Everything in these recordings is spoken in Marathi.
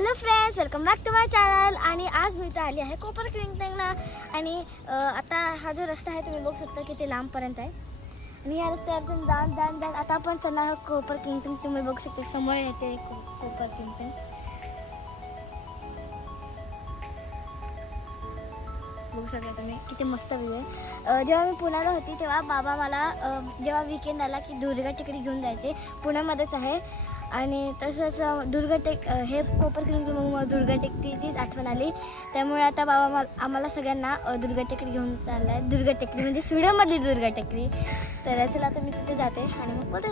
Hello friends, welcome back to my channel. आणि आज मी इथे आली आहे कोपर क्लिनिकला. आणि आता हा जो रस्ता आहे तुम्ही बघू शकता किती लांबपर्यंत आहे. आणि या रस्त्यावरून जाण आता आपण चला कोपर क्लिनिक. तुम्ही बघू शकता समोर येते कोपर क्लिनिक. बघू शकता तुम्ही किती मस्त व्ह्यू आहे. जेव्हा मी पुण्याला होती तेव्हा बाबा मला जेव्हा वीकेंड आला की दुर्गा टेकडी घेऊन जायचे. पुण्यामध्येच आहे. आणि तसंच हे कोपर क्लिनिक मग दुर्गा टेकडीचीच आठवण आली. त्यामुळे आता बाबा आम्हाला सगळ्यांना दुर्गा टेकडी घेऊन चालला आहे. दुर्गा टेकडी म्हणजे स्वीडनमधली दुर्गा टेकडी. तर चला आता मी तिथे जाते आणि मग बोलते.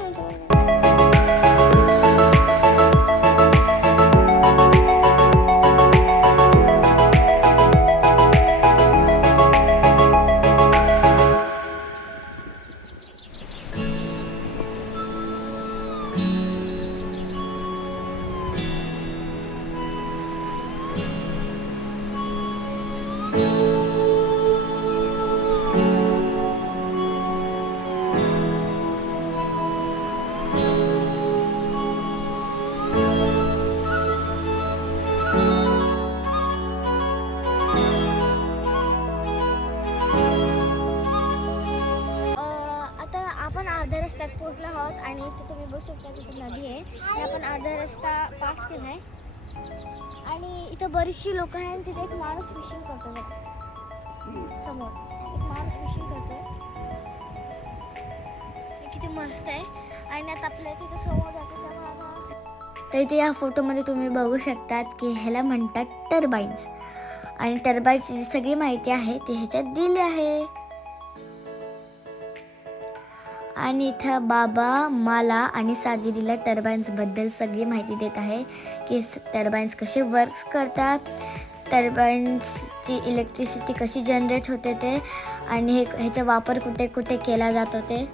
अर्ध्या रस्त्यात पोहोचलो आहोत आणि इथे तुम्ही बघू शकता तिथे नदी आहे. आणि आपण अर्धा रस्ता पास केला आहे. आणि इथं बरीचशी लोक आहेत आणि तिथे एक माणूस फिशिंग करतो समोर. एक माणूस फिशिंग करतो. किती मस्त आहे. आणि आता आपल्या तिथे समोर जातो तर इथे या फोटोमध्ये तुम्ही बघू शकतात की ह्याला म्हणतात टर्बाईन्स. आणि टर्बाईन्सची सगळी माहिती आहे ती ह्याच्यात दिली आहे. आणि इथं बाबा मला आणि साजिरीला टर्बाईन्सबद्दल सगळी माहिती देत आहे की टर्बाईन्स कसे वर्क्स करतात, टर्बाईन्सची इलेक्ट्रिसिटी कशी जनरेट होते ते, आणि ह्याचा वापर कुठे कुठे केला जातो ते.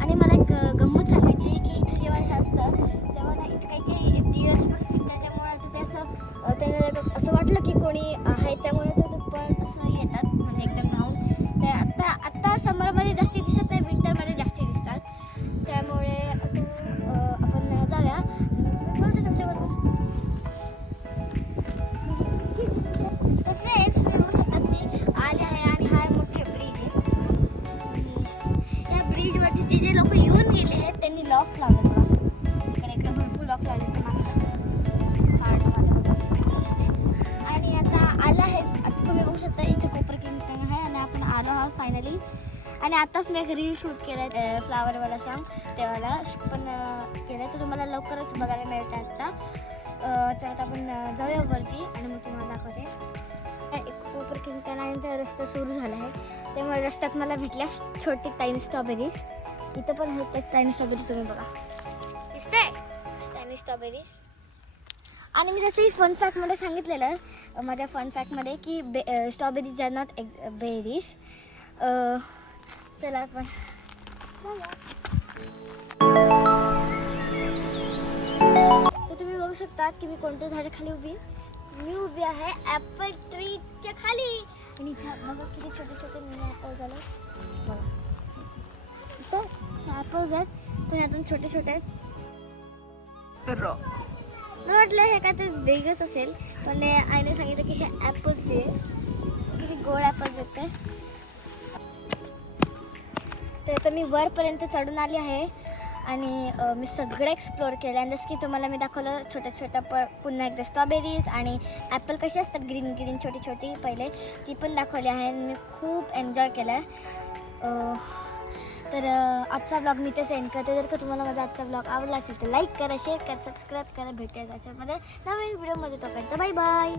आणि मला एक गंमत सांगायची की इथे जेव्हा हे असतं तेव्हा ना इथे काही डिअर्स पण फिरतात. त्यामुळे तिथे त्यांना असं वाटलं की कोणी आहे, त्यामुळे ते पण असं येतात म्हणजे एकदम धावून. तर आत्ता समरमध्ये जास्ती दिसत नाही, विंटरमध्ये जास्ती दिसतात. त्यामुळे आपण जाऊया बोलतो तुमच्याबरोबर. तर फ्रेंड्स मी बघू शकतात मी आले आहे आणि हा मोठे ब्रिज आहे. ब्रिजवरती जे लोक येऊन गेले आहेत त्यांनी लॉक लावले बघा. इकडे भरपूर लॉक लावले आणि आता आलं आहे. आता तुम्ही बघू शकता इथे कोपर क्लिनिक आहे आणि आपण आलो आहोत फायनली. आणि आताच मी एक रील शूट केला आहे फ्लावरवाला सॉंग, तेव्हाला पण केलं आहे. तर तुम्हाला लवकरच बघायला मिळतं आता. तर आता आपण जाऊया वरती आणि मग तुम्हाला दाखवते. कोपर क्लिनिक आणि त्या रस्ता सुरू झाला आहे. त्यामुळे रस्त्यात मला भेटल्या छोटी टाईनी स्ट्रॉबेरीज. इथं पण आहेत टाईनी स्ट्रॉबेरीज, तुम्ही बघा दिसते टाईनी स्ट्रॉबेरीज. आणि मी जसं फन फॅक्टमध्ये सांगितलेलं माझ्या फन फॅक्टमध्ये की स्ट्रॉबेरीज आर नॉट बेरीज. चला आपण तर तुम्ही बघू शकतात की मी कोणत्या झाडाखाली मी उभी आहे ॲपल ट्रीच्या खाली. आणि इथं बघा किती छोटे छोटे मिनी ॲपल झाले बघा. ॲपल्स आहेत पण यातून छोटे छोटे आहेत. मला वाटलं हे काय तर वेगळंच असेल, पण आईने सांगितलं की हे ॲपल्सचे किती गोड ॲपल्स आहेत. तर आता मी वरपर्यंत चढून आली आहे आणि मी सगळं एक्सप्लोअर केलं. आणि जसं की तुम्हाला मी दाखवलं छोट्या छोट्या पुन्हा एकदा स्ट्रॉबेरीज आणि ॲपल कशी असतात ग्रीन ग्रीन छोटी छोटी पहिले ती पण दाखवली आहे. आणि मी खूप एन्जॉय केलं आहे. तर आजचा ब्लॉग मी ते सेंड करते. जर का तुम्हाला माझा आजचा ब्लॉग आवडला असेल तर लाईक करा, शेअर करा, सबस्क्राईब करा. भेटूया त्याच्यामध्ये नवीन व्हिडिओमध्ये. तोपर्यंत बाय बाय.